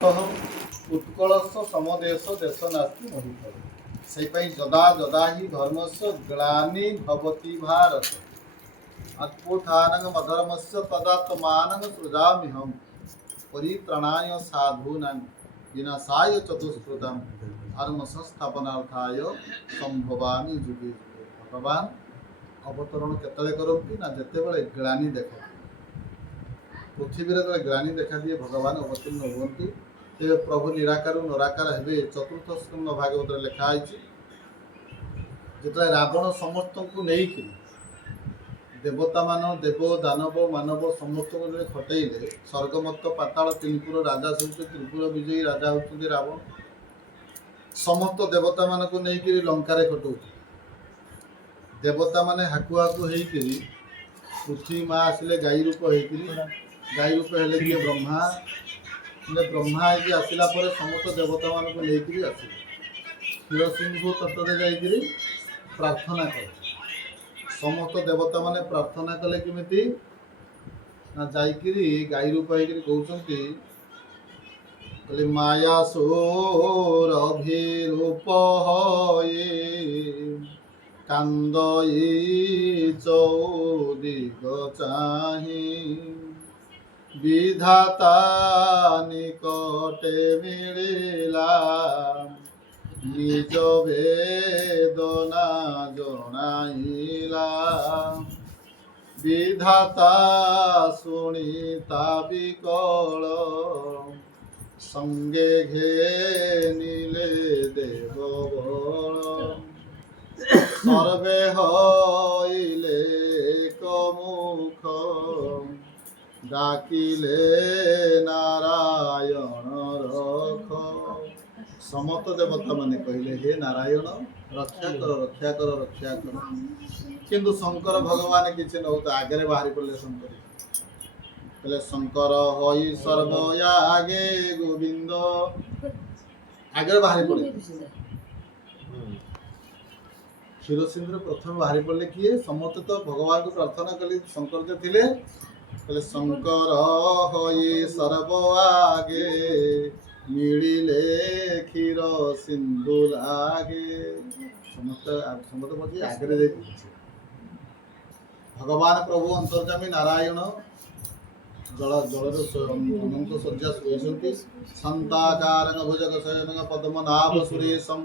उत्कलस्थ समदेश देश नास्ति मोहित से जदा जदा ही धर्मस्य ग्लानि भवति भारत अत्युत्थानं अधर्मस्य तदात्मानं सृजाम्यहं परित्राणाय साधूनां विनाशाय चतुष्कृतं धर्म संस्थापनार्थाय संभवामि जुगे जुगे। भगवान अवतरण केतले करती ना जितेबाला ग्लानि देखा पृथ्वी जो ग्लानि देखा दिए भगवान अवतीर्ण हुए तेरे प्रभु निराकार नराकार हे चतुर्थ स्कंद भागवत लिखाई जो रावण समस्त को नहीं देवता मान देव दानव मानव समस्त को खटेले स्वर्गमत्त पाताल त्रिपुर राजा सहित त्रिपुर विजयी राजा होती रावण समस्त देवता मान को नहीं लंकार खटौ देवता माने हाकु हाकु होकर पृथ्वी माँ आसिले गाई रूप हेले किए ब्रह्मा ब्रह्मा है आसला समस्त देवता मान को लेकर आसिले क्षीर सिंधु तटरे जा प्रार्थना कले समस्त देवता माने प्रार्थना कले केमिति ना जाइकिरी गाई रूप होकर कहते माया सोर अभिरूप कांदई चौदिग चाही विधाता निकटे मिलिला निज वेदना जनाइला विधाता सुनीता विकल संगे घेनिले देव बल सर्वे हईले कमुख डाकिले नारायण रख समस्त देवता माने कहले हे नारायण रक्षा कर रक्षा कर रक्षा कर किंतु शंकर भगवान किसी न आगे बाहरी पड़े शंकर कहले शंकर हई सर्वया आगे गोविंद आगे बाहरी पड़े क्षीर सिंधु प्रथम बाहरी पड़े किए समस्त तो भगवान को प्रार्थना कले शंकर जो थे कहले शंकर हई सर्व आगे मिलिले क्षीर सिंधु लागे समस्त समस्त बच्चे आगे भगवान प्रभु अंतर्जामी नारायण जल जल अनंत शଯ୍या शुभंती शांताकार भुजग शयन पद्मनाभ सुरेशम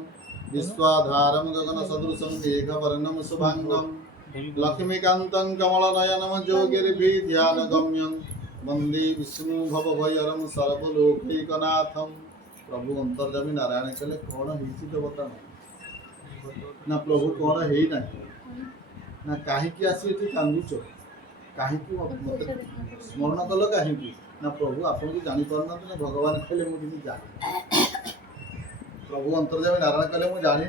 विश्वाधारम गगन सदृशम मेघवर्णम शुभांगम लक्ष्मीकांतं कमलनयनम जोगिर्विध्यानगम्यं वंदे विष्णु भवभयरम सर्वलोकैकनाथम। प्रभु अंतर्जामी नारायण कहले कौन होती देवता ना प्रभु कौन है ना ना कहीं आसी कांदुच कहीं मत स्मरण कल कहीं ना प्रभु आपको जापर ना भगवान कहले मुझे जानी प्रभु अंतर्जामी नारायण कहले मुझे जानी